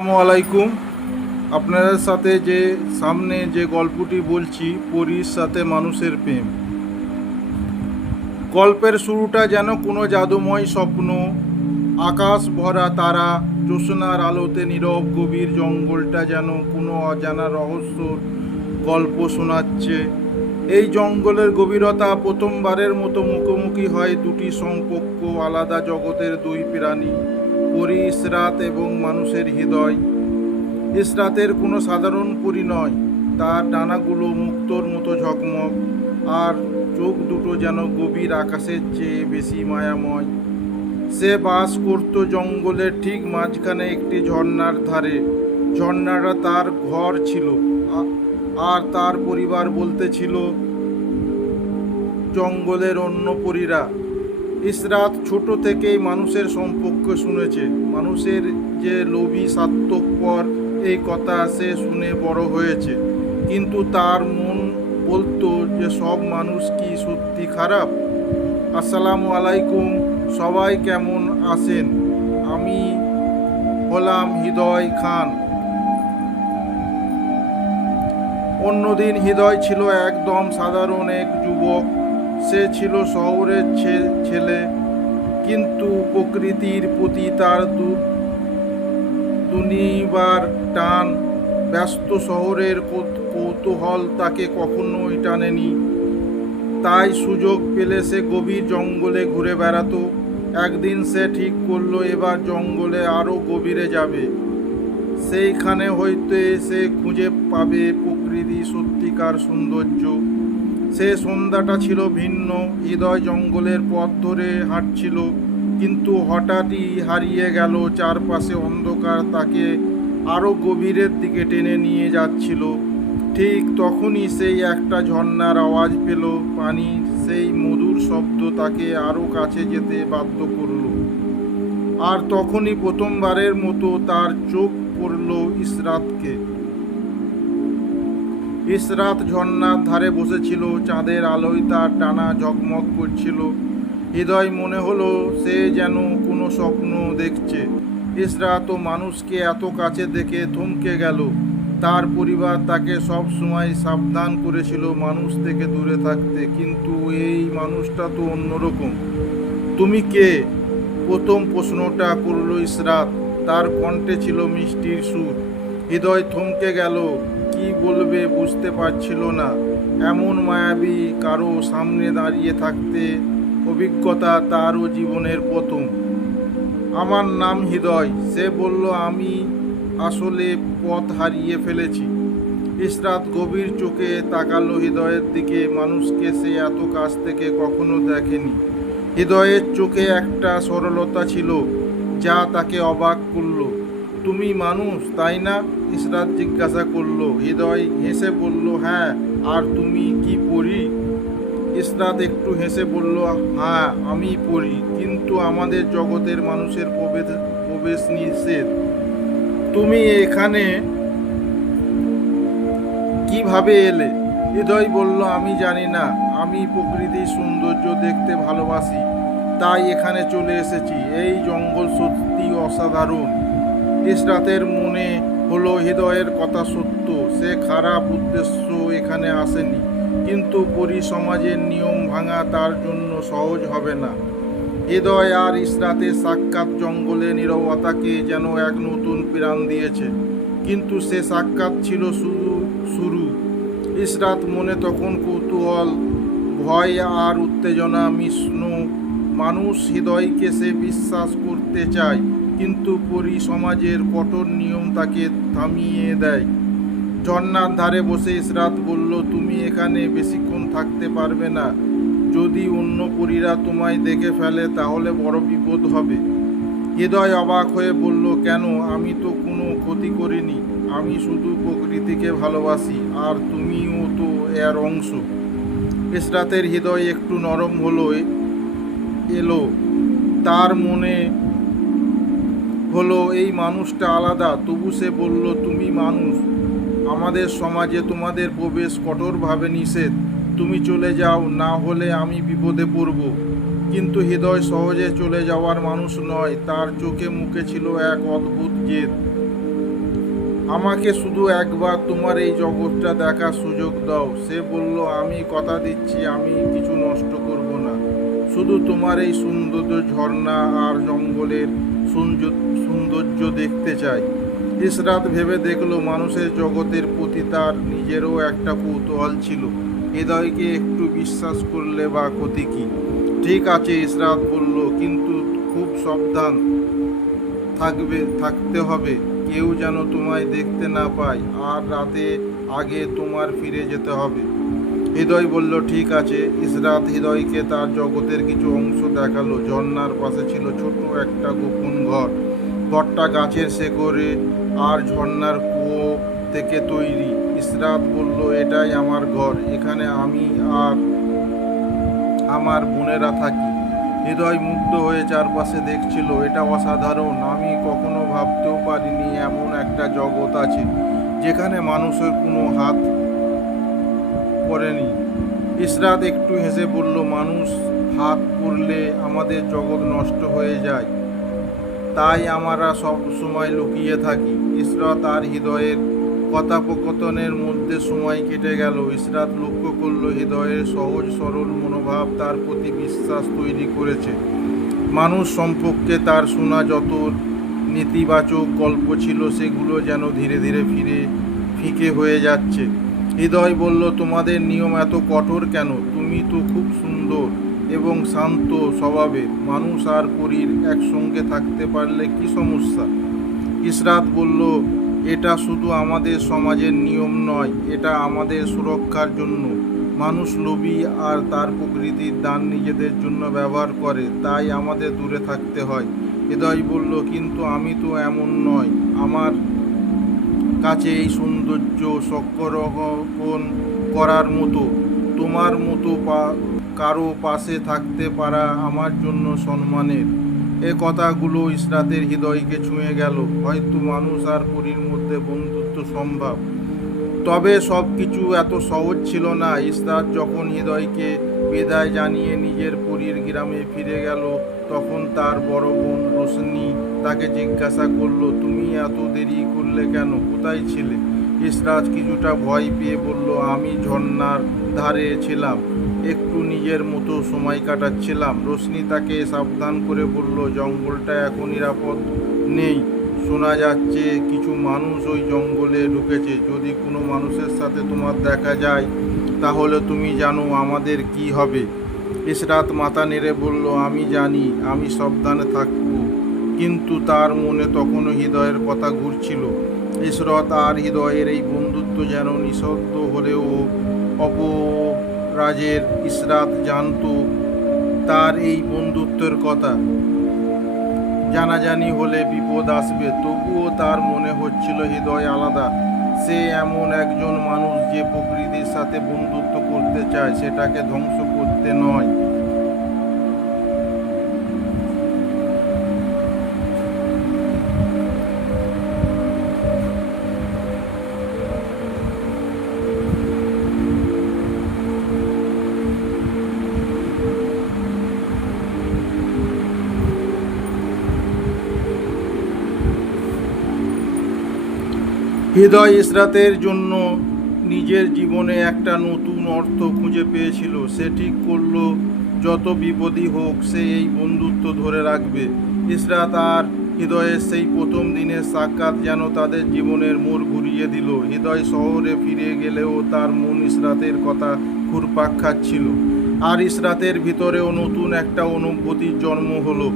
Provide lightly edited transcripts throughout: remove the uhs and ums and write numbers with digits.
আসসালামু আলাইকুম। আপনাদের সাথে সামনে যে গল্পটি বলছি, পরীর সাথে মানুষের প্রেম। গল্পের শুরুটা যেন কোনো জাদুময় স্বপ্ন। আকাশ ভরা তারা, জ্যোৎস্নার আলোতে নীরব গভীর জঙ্গলটা যেন কোনো অজানা রহস্যর গল্প শোনাচ্ছে। এই জঙ্গলের গভীরতা প্রথমবারের মতো মুখোমুখি হয় দুটি সম্পর্ক, আলাদা জগতের দুই প্রাণী, পরী ইসরাত এবং মানুষের হৃদয়। ইসরাতের কোনো সাধারণ পরী নয়, তার ডানাগুলো মুক্তোর মতো ঝকমক, আর চোখ দুটো যেন গভীর আকাশের চেয়ে বেশি মায়াময়। সে বাস করত জঙ্গলের ঠিক মাঝখানে একটি ঝর্ণার ধারে। ঝর্ণাটা তার ঘর ছিল, আর তার পরিবার বলতে ছিল জঙ্গলের অন্য পরীরা। ইসরাত ছোট থেকেই মানুষের সম্পর্কে শুনেছে, মানুষের যে লোভী স্বার্থপর, এই কথা সে শুনে বড় হয়েছে। কিন্তু তার মন বলতো যে সব মানুষ কি সত্যি খারাপ? আসসালামু আলাইকুম, সবাই কেমন আছেন? আমি হলাম হৃদয় খান। অন্যদিন হৃদয় ছিল একদম সাধারণ এক যুবক। সে ছিল শহরের ছেলে, কিন্তু প্রকৃতির প্রতি তার দুনিবার টান। ব্যস্ত শহরের কৌতূহল তাকে কখনোই টানেনি। তাই সুযোগ পেলে সে গভীর জঙ্গলে ঘুরে বেড়াতো। একদিন সে ঠিক করলো এবার জঙ্গলে আরও গভীরে যাবে। সেইখানে হইতে সে খুঁজে পাবে প্রকৃতির সত্যিকার সৌন্দর্য। সে সন্ধ্যাটা ছিল ভিন্ন। হৃদয় জঙ্গলের পথ ধরে হাঁটছিল, কিন্তু হঠাৎই হারিয়ে গেল। চারপাশে অন্ধকার তাকে আরও গভীরের দিকে টেনে নিয়ে যাচ্ছিল। ঠিক তখনই সেই একটা ঝর্ণার আওয়াজ পেল। পানির সেই মধুর শব্দ তাকে আরও কাছে যেতে বাধ্য করল। আর তখনই প্রথমবারের মতো তার চোখ পড়ল ইসরাতকে। ইসরাত ঝর্ণার ধারে বসেছিল, চাঁদের আলোয় তার ডানা ঝকমক করছিল। হৃদয় মনে হলো সে যেন কোনো স্বপ্ন দেখছে। ইসরাত ও মানুষকে এত কাছে দেখে থমকে গেল। তার পরিবার তাকে সব সময় সাবধান করেছিল মানুষ থেকে দূরে থাকতে, কিন্তু এই মানুষটা তো অন্যরকম। তুমি কে? প্রথম প্রশ্নটা করল ইসরাত। তার কণ্ঠে ছিল মিষ্টির সুর। হৃদয় থমকে গেল, কি বলবে বুঝতে পারছিল না। এমন মায়াবী কারো সামনে দাঁড়িয়ে থাকতে অভিজ্ঞতা তারও জীবনের প্রথম। আমার নাম হৃদয়, সে বলল। আমি আসলে পথ হারিয়ে ফেলেছি। ইসরাত গভীর চোখে তাকালো হৃদয়ের দিকে। মানুষকে সে এত কাছ থেকে কখনো দেখেনি। হৃদয়ের চোখে একটা সরলতা ছিল যা তাকে অবাক করল। তুমি মানুষ, তাই না? ইসরাত জিজ্ঞাসা করলো। হৃদয় হেসে বলল, হ্যাঁ। আর তুমি কি পড়ি? ইসরাত একটু হেসে বলল, হ্যাঁ, আমি পড়ি, কিন্তু আমাদের জগতের মানুষের প্রবেশ নিষেধ। তুমি এখানে কিভাবে এলে? হৃদয় বলল, আমি জানি না। আমি প্রকৃতির সৌন্দর্য দেখতে ভালোবাসি, তাই এখানে চলে এসেছি। এই জঙ্গল সত্যি অসাধারণ। ইসরাতের মনে হলো হৃদয়ের কথা সত্য। সে খারাপ উদ্দেশ্য এখানে আসেনি, কিন্তু পরি সমাজের নিয়ম ভাঙা তার জন্য সহজ হবে না। হৃদয় আর ইসরাতের সাক্ষাৎ জঙ্গলে নীরবতাকে যেন এক নতুন প্রাণ দিয়েছে। কিন্তু সে সাক্ষাৎ ছিল শুধু শুরু। ইসরাত মনে তখন কৌতূহল, ভয় আর উত্তেজনা মিশ্র। মানুষ হৃদয়কে সে বিশ্বাস করতে চায়, কিন্তু পরি সমাজের কঠোর নিয়ম তাকে থামিয়ে দেয়। ঝর্ণার ধারে বসে ইসরাত বলল, তুমি এখানে বেশিক্ষণ থাকতে পারবে না। যদি অন্য পরীরা তোমায় দেখে ফেলে তাহলে বড় বিপদ হবে। হৃদয় অবাক হয়ে বলল, কেন? আমি তো কোনো ক্ষতি করিনি। আমি শুধু প্রকৃতিকে ভালোবাসি, আর তুমিও তো এর অংশ। ইসরাতের হৃদয় একটু নরম এলো। তার মনে হলো এই মানুষটা আলাদা। তবু সে বলল, তুমি মানুষ, আমাদের সমাজে তোমাদের প্রবেশ কঠোরভাবে নিষেধ। তুমি চলে যাও, না হলে আমি বিপদে পড়ব। কিন্তু হৃদয় সহজে চলে যাওয়ার মানুষ নয়। তার চোখে মুখে ছিল এক অদ্ভুত জেদ। আমাকে শুধু একবার তোমার এই জগৎটা দেখার সুযোগ দাও। সে বলল, আমি কথা দিচ্ছি আমি কিছু নষ্ট করব না, শুধু তোমার এই সুন্দর ঝর্ণা আর জঙ্গলের সৌন্দর্য দেখতে চাই। ইসরাত ভেবে দেখলো মানুষের জগতের প্রতি তার নিজেরও একটা কৌতূহল ছিল। হৃদয়কে একটু বিশ্বাস করলে বা ক্ষতি কি? ঠিক আছে, ইসরাত বলল, কিন্তু খুব সাবধান থাকতে হবে, কেউ যেন তোমায় দেখতে না পায়, আর রাতে আগে তোমার ফিরে যেতে হবে। হৃদয় বলল, ঠিক আছে। ইসরাত হৃদয়কে তার জগতের কিছু অংশ দেখালো। ঝর্ণার পাশে ছিল ছোট একটা গোপন ঘর। ঘরটা গাছের শেকড়ে আর ঝর্ণার কুয়ো থেকে তৈরি। ইসরাত বলল, এটাই আমার ঘর, এখানে আমি আর আমার বোনেরা থাকি। হৃদয় মুগ্ধ হয়ে চারপাশে দেখছিল। এটা অসাধারণ, আমি কখনো ভাবতেও পারিনি এমন একটা জগৎ আছে যেখানে মানুষের কোনো হাত পড়েনি। ইসরাত একটু হেসে বলল, মানুষ হাত পড়লে আমাদের জগৎ নষ্ট হয়ে যায়, তাই আমরা সব সময় লুকিয়ে থাকি। ইসরাত আর হৃদয়ের কথোপকথনের মধ্যে সময় কেটে গেল। ইসরাত লক্ষ্য করল হৃদয়ের সহজ সরল মনোভাব তার প্রতি বিশ্বাস তৈরি করেছে। মানুষ সম্পর্কে তার শোনা যত নেতিবাচক গল্প ছিল সেগুলো যেন ধীরে ধীরে ফিকে হয়ে যাচ্ছে। হৃদয় বলল, তোমাদের নিয়ম এত কঠোর কেন? তুমি তো খুব সুন্দর এবং শান্ত স্বভাবের। মানুষ আর পরীর একসঙ্গে থাকতে পারলে কি সমস্যা? ইসরাত বলল, এটা শুধু আমাদের সমাজের নিয়ম নয়, এটা আমাদের সুরক্ষার জন্য। মানুষ লোভী আর তার প্রকৃতির দান নিজেদের জন্য ব্যবহার করে, তাই আমাদের দূরে থাকতে হয়। হৃদয় বলল, কিন্তু আমি তো এমন নয়। আমার কাছে এই সৌন্দর্য সংরক্ষণ করার মতো, তোমার মতো কারো পাশে থাকতে পারা আমার জন্য সম্মানের। এ কথাগুলো ইসরাতের হৃদয়কে ছুঁয়ে গেল। হয়তো মানুষ আর পরীর মধ্যে বন্ধুত্ব সম্ভব, তবে সব কিছু এত সহজ ছিল না। ইসরাত যখন হৃদয়কে বিদায় জানিয়ে নিজের পরীর গ্রামে ফিরে গেল, তখন তার বড় বোন রোশনি তাকে জিজ্ঞাসা করলো, তুমি এত দেরি করলে কেন, কোথায় ছিলে? ইসরাত কিছুটা ভয় পেয়ে বলল, আমি ঝর্ণার ধারে ছিলাম, একটু নিজের মতো সময় কাটাচ্ছিলাম। রোশনি তাকে সাবধান করে বলল, জঙ্গলটা এখন নিরাপদ নেই, শোনা যাচ্ছে কিছু মানুষ ওই জঙ্গলে ঢুকেছে। যদি কোনো মানুষের সাথে তোমার দেখা যায় তাহলে তুমি জানো আমাদের কি হবে। ইসরাত মাথা নেড়ে বলল, আমি জানি, আমি সাবধানে থাকবো। কিন্তু তার মনে তখনও হৃদয়ের কথা ঘুরছিল। ইসরাত আর হৃদয়ের এই বন্ধুত্ব যেন নিঃশব্দ হলেও অপরাজের। ইসরাত জানতো তার এই বন্ধুত্বের কথা জানাজানি হলে বিপদ আসবে, তবুও তার মনে হচ্ছিল হৃদয় আলাদা। সে এমন একজন মানুষ যে প্রকৃতির সাথে বন্ধুত্ব করতে চায়, সেটাকে ধ্বংস করতে নয়। হৃদয় ইসরাতের জন্য নিজের জীবনে একটা নতুন অর্থ খুঁজে পেয়েছিল। সে ঠিক করলো যত বিপদই হোক সে এই বন্ধুত্ব ধরে রাখবে। ইসরাত আর হৃদয়ের সেই প্রথম দিনের সাক্ষাৎ যেন তাদের জীবনের মোড় ঘুরিয়ে দিল। হৃদয় শহরে ফিরে গেলেও তার মন ইসরাতের কথা ঘুরপাক খাচ্ছিল। আর ইসরাতের ভিতরেও নতুন একটা অনুভূতির জন্ম হলো,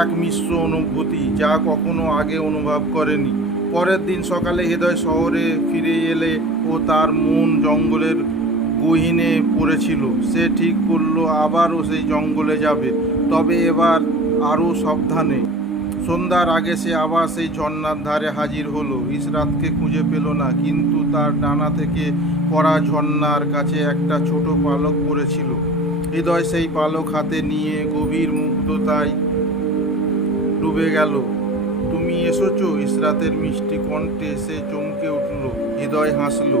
এক মিশ্র অনুভূতি যা কখনো আগে অনুভব করেনি। পরের দিন সকালে হৃদয় শহরে ফিরে এলে ও তার মন জঙ্গলের গহীনে পড়েছিল। সে ঠিক করলো আবারও সেই জঙ্গলে যাবে, তবে এবার আরও সাবধানে। সন্ধ্যার আগে সে আবার সেই ঝর্ণার ধারে হাজির হলো। ইসরাতকে খুঁজে পেল না, কিন্তু তার ডানা থেকে পড়া ঝর্ণার কাছে একটা ছোট পালক পড়েছিল। হৃদয় সেই পালক হাতে নিয়ে গভীর মুগ্ধতায় ডুবে গেল। তুমি এসেছো? ইসরাতের মিষ্টি কণ্ঠে সে চমকে উঠল। হৃদয় হাসল,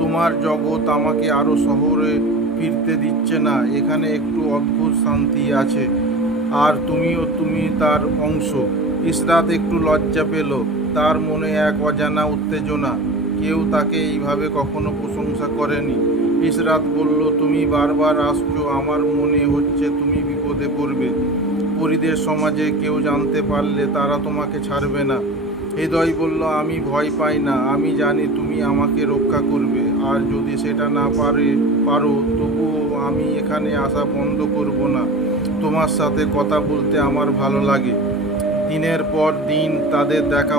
তোমার জগৎ আমাকে আরও শহরে ফিরতে দিচ্ছে না, এখানে একটু অদ্ভুত শান্তি আছে, আর তুমি তার অংশ। ইসরাত একটু লজ্জা পেল, তার মনে এক অজানা উত্তেজনা। কেউ তাকে এইভাবে কখনো প্রশংসা করেনি। ইশরাত বলল, তুমি বারবার আসছো, আমার মনে হচ্ছে তুমি বিপদে পড়বে। পরীদের সমাজে কেউ জানতে পারলে তারা তোমাকে ছাড়বে না। হৃদয় বলল, আমি ভয় পাই না, আমি জানি তুমি আমাকে রক্ষা করবে। আর যদি সেটা না পারো, তবুও আমি এখানে আসা বন্ধ করব না। তোমার সাথে কথা বলতে আমার ভালো লাগে। দিনের পর দিন তাদের দেখা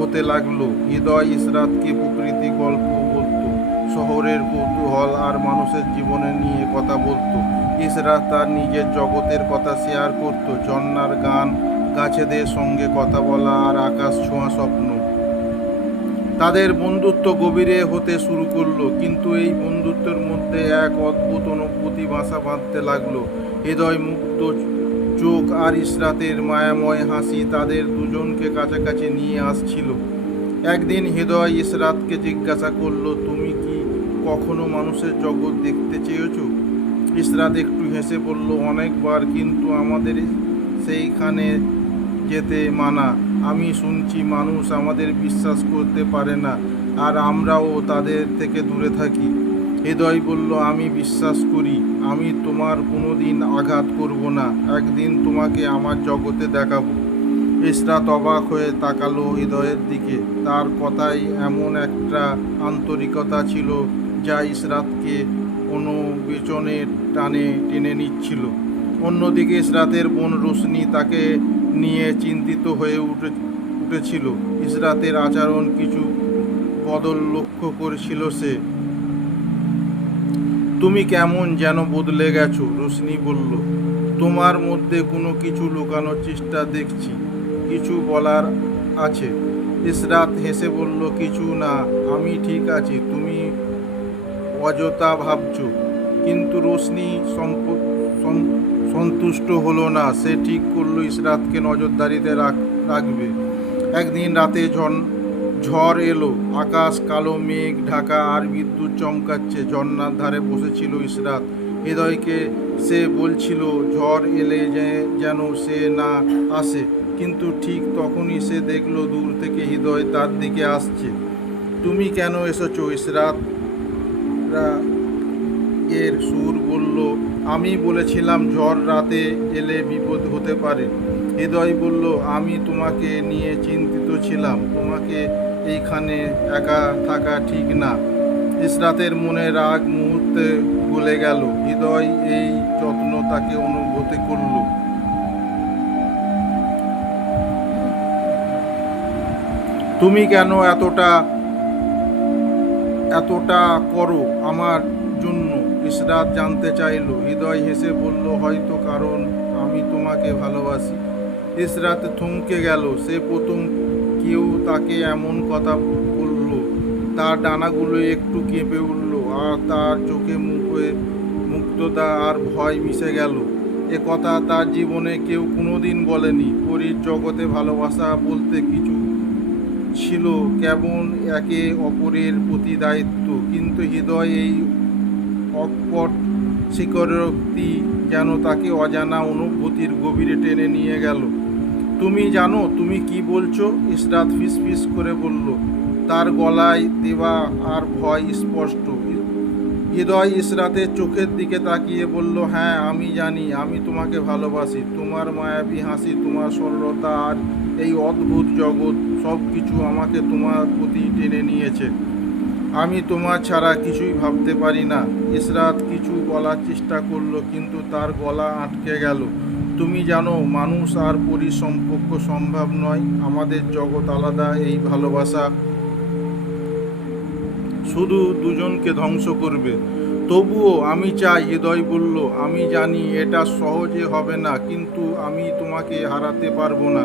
হতে লাগলো। হৃদয় ইশরাতকে প্রকৃতি গল্প বলতো, শহরের কৌতূহল আর মানুষের জীবনে নিয়ে কথা বলতো। ইশরাত তার নিজের জগতের কথা শেয়ার করত, ঝর্ণার গান, গাছেদের সঙ্গে কথা বলা আর আকাশ ছোঁয়া স্বপ্ন। তাদের বন্ধুত্ব গভীরে হতে শুরু করলো, কিন্তু এই বন্ধুত্বের মধ্যে এক অদ্ভুত অনুভূতি বাসা বাঁধতে লাগলো। হৃদয় মুগ্ধ চোখ আর ইশরাতের মায়াময় হাসি তাদের দুজনকে কাছাকাছি নিয়ে আসছিল। একদিন হৃদয় ইশরাতকে জিজ্ঞাসা করলো, তুমি কি কখনো মানুষের জগৎ দেখতে চেয়েছো? ইশরাত একটু হেসে বলল, অনেকবার, কিন্তু আমাদের সেইখানে যেতে মানা। আমি শুনছি মানুষ আমাদের বিশ্বাস করতে পারে না, আর আমরাও তাদের থেকে দূরে থাকি। হৃদয় বলল, আমি বিশ্বাস করি। আমি তোমার কোনোদিন আঘাত করব না। একদিন তোমাকে আমার জগতে দেখাবো। ইশরাত অবাক হয়ে তাকালো হৃদয়ের দিকে। তার কথায় এমন একটা আন্তরিকতা ছিল যা ইশরাতকে অনবিচনের টানে টেনে নিচ্ছিল। অন্যদিকে ইশরাতের বোন রোশনি তাকে নিয়ে চিন্তিত হয়ে উঠেছিল। ইশরাতের আচরণ কিছু বদল লক্ষ্য করেছিল সে। তুমি কেমন যেন বদলে গেছো, রোশনি বলল। তোমার মধ্যে কোনো কিছু লুকানোর চেষ্টা দেখছি। কিছু বলার আছে? ইশরাত হেসে বলল, কিছু না, আমি ঠিক আছি। তুমি অযথা ভাবছো। কিন্তু রোশনি সন্তুষ্ট হলো না। সে ঠিক করলো ইশরাতকে নজরদারিতে রাখবে। একদিন রাতে ঝড় এলো। আকাশ কালো মেঘ ঢাকা আর বিদ্যুৎ চমকাচ্ছে। ঝর্ণার ধারে বসেছিল ইশরাত। হৃদয়কে সে বলছিল ঝড় এলে যেন সে না আসে। কিন্তু ঠিক তখনই সে দেখলো দূর থেকে হৃদয় তার দিকে আসছে। তুমি কেন এসেছো? ইশরাত এর সুর বলল, আমি বলেছিলাম ঝড় রাতে এলে বিপদ হতে পারে। হৃদয় বলল, আমি তোমাকে নিয়ে চিন্তিত ছিলাম। তোমাকে এইখানে একা থাকা ঠিক না। ইশরাতের মনে রাগ মুহূর্তে গলে গেল। হৃদয় এই যত্ন তাকে অনুভূতি করল। তুমি কেন এতটা করো আমার জন্য? ইশরাত জানতে চাইল। হৃদয় হেসে বলল, হয়তো কারণ আমি তোমাকে ভালোবাসি। ইশরাত থমকে গেল। সে প্রথম কেউ তাকে এমন কথা বলল। তার ডানাগুলো একটু কেঁপে উঠল, আর তার চোখে মুগ্ধতা আর ভয় মিশে গেল। এ কথা তার জীবনে কেউ কোনোদিন বলেনি। পরীর জগতে ভালোবাসা বলতে কিছু ছিল কেমন একে অপরের প্রতি দায়িত্ব। কিন্তু হৃদয় এই অকপট স্বীকারোক্তি যেন তাকে অজানা অনুভূতির গভীরে টেনে নিয়ে গেল। তুমি জানো তুমি কি বলছো? ইশরাত ফিসফিস করে বলল। তার গলায় দেওয়া আর ভয় স্পষ্ট। হৃদয় ইশরাতের চোখের দিকে তাকিয়ে বলল, হ্যাঁ, আমি জানি, আমি তোমাকে ভালোবাসি। তোমার মায়াবী হাসি, তোমার সরলতা আর এই অদ্ভুত জগৎ, সব কিছু আমাকে তোমার প্রতি টেনে নিয়েছে। আমি তোমার ছাড়া কিছুই ভাবতে পারি না। ইশরাত কিছু বলার চেষ্টা করলো, কিন্তু তার গলা আটকে গেল। তুমি জানো মানুষ আর পরীর সম্পর্ক সম্ভব নয়। আমাদের জগৎ আলাদা। এই ভালোবাসা শুধু দুজনকে ধ্বংস করবে। তবুও আমি চাই। হৃদয় বলল, আমি জানি এটা সহজে হবে না, কিন্তু আমি তোমাকে হারাতে পারবো না।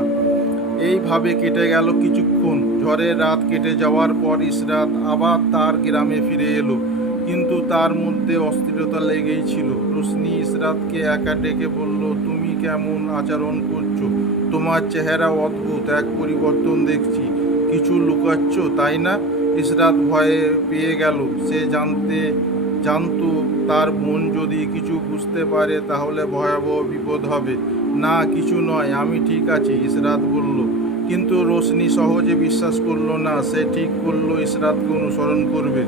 এইভাবে কেটে গেল কিছুক্ষণ। ঝড়ের রাত কেটে যাওয়ার পর ইশরাত আবার তার গ্রামে ফিরে এলো, কিন্তু তার মধ্যে অস্থিরতা লেগেই ছিল। রোশনি ইশরাতকে একা ডেকে বলল, তুমি কেমন আচরণ করছো? তোমার চেহারা অদ্ভুত এক পরিবর্তন দেখছি। কিছু লুকাচ্ছ, তাই না? ইশরাত ভয়ে পেয়ে গেল। সে জানতো তার বোন যদি কিছু বুঝতে পারে তাহলে ভয়াবহ বিপদ হবে। না, কিছু নয়, আমি ঠিক আছি, ইশরাত বলল। কিন্তু রোশনি সহজে বিশ্বাস করলো না। সে ঠিক করলো ইশরাতকে অনুসরণ করবে।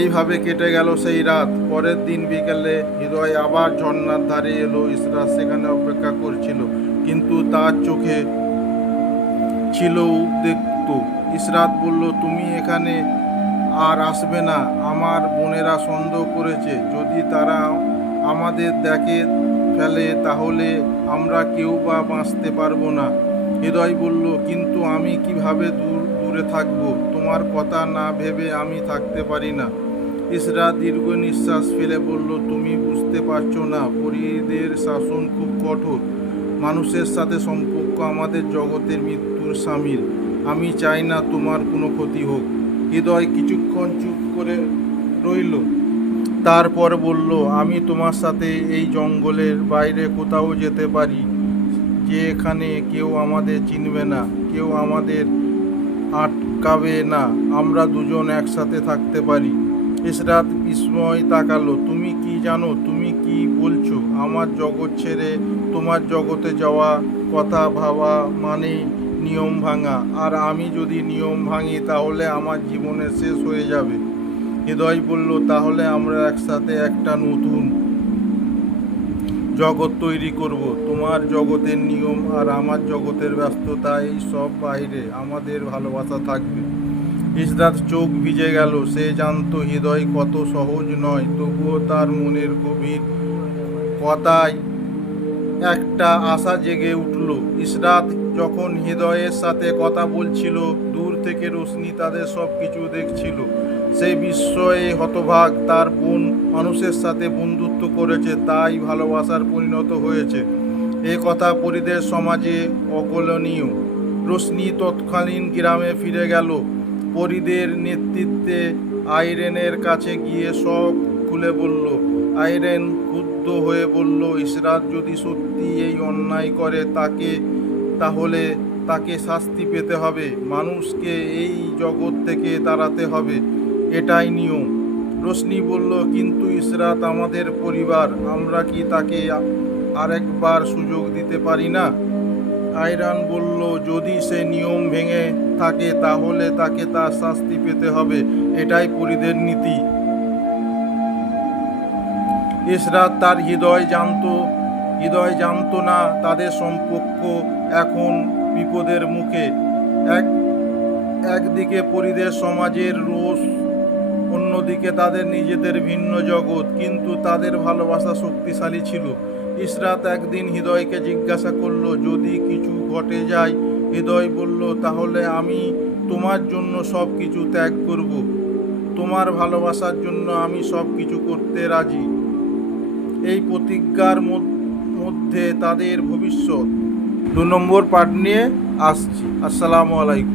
এইভাবে কেটে গেল সেই রাত। পরের দিন বিকেলে হৃদয় আবার ঝর্ণার ধারে এলো। ইশরাত সেখানে অপেক্ষা করছিল, কিন্তু তার চোখে ছিল উদ্বেগ। ইশরাত বলল, তুমি এখানে আর আসবে না। আমার বোনেরা সন্দেহ করেছে, যদি তারা আমাদের দেখে ফেলে তাহলে আমরা কেউ বা বাঁচতে পারবো না। হৃদয় বলল, কিন্তু আমি কিভাবে দূরে থাকবো? তোমার কথা না ভেবে আমি থাকতে পারি না। ইশরাত দীর্ঘ নিঃশ্বাস ফেলে বলল, তুমি বুঝতে পারছো না, পরীদের শাসন খুব কঠোর। মানুষের সাথে সম্পর্ক আমাদের জগতের মৃত্যুর সামিল। আমি চাই না তোমার কোনো ক্ষতি হোক। হৃদয় কিছুক্ষণ চুপ করে রইল, তারপর বলল, আমি তোমার সাথে এই জঙ্গলের বাইরে কোথাও যেতে পারি, যে এখানে কেউ আমাদের চিনবে না, কেউ আমাদের আটকাবে না। আমরা দুজন একসাথে থাকতে পারি। ইশরাত বিস্ময় তাকালো। তুমি কি জানো? তুমি কি বলছো? আমার জগৎ ছেড়ে তোমার জগতে যাওয়া, কথা ভাবা মানে নিয়ম ভাঙা। আর আমি যদি নিয়ম ভাঙি তাহলে আমার জীবনের শেষ হয়ে যাবে। হৃদয় বলল, তাহলে আমরা একসাথে একটা নতুন জগৎ তৈরি করব। তোমার জগতের নিয়ম আর আমার জগতের ব্যস্ততা, এই সব বাইরে আমাদের ভালোবাসা থাকবে। ইশরাত চোখ ভিজে গেল। সে জানতো হৃদয় কত সহজ নয়, তবুও তার মনের গভীর কথায় একটা আশা জেগে উঠল। ইশরাত যখন হৃদয়ের সাথে কথা বলছিল, দূর থেকে রোশনি তাদের সব কিছু দেখছিল। সেই বিস্ময়ে হতভাগ। তার বোন মানুষের সাথে বন্ধুত্ব করেছে, তাই ভালোবাসার পরিণত হয়েছে। এ কথা পরীদের সমাজে অকলনীয়। রোশনি তৎকালীন গ্রামে ফিরে গেল। পরীদের নেতৃত্বে আইরেনের কাছে গিয়ে সব খুলে বলল। আইরেন ক্ষুব্ধ হয়ে বলল, ইশরাত যদি সত্যি এই অন্যায় করে তাহলে তাকে শাস্তি পেতে হবে। মানুষকে এই জগৎ থেকে তাড়াতে হবে, এটাই নিয়ম। রোশনি বলল, কিন্তু ইশরাত আমাদের পরিবার, আমরা কি তাকে আরেকবার সুযোগ দিতে পারি না? আয়রান বলল, যদি সে নিয়ম ভেঙে থাকে তাহলে তাকে তার শাস্তি পেতে হবে, এটাই পরীদের নীতি। ইশরাত তার হৃদয় জানতো না তাদের সম্পর্ক এখন বিপদের মুখে। একদিকে পরীদের সমাজের রোষ, অন্যদিকে তাদের নিজেদের ভিন্ন জগৎ, কিন্তু তাদের ভালোবাসা শক্তিশালী ছিল। ইশরাত একদিন হৃদয়কে জিজ্ঞাসা করলো, যদি কিছু ঘটে যায়? হৃদয় বলল, তাহলে আমি তোমার জন্য সব কিছু ত্যাগ করব। তোমার ভালোবাসার জন্য আমি সব কিছু করতে রাজি। এই প্রতিজ্ঞার মধ্যে তাদের ভবিষ্যৎ। 2 নম্বর পার্ট নিয়ে আসছি। আসসালামু আলাইকুম।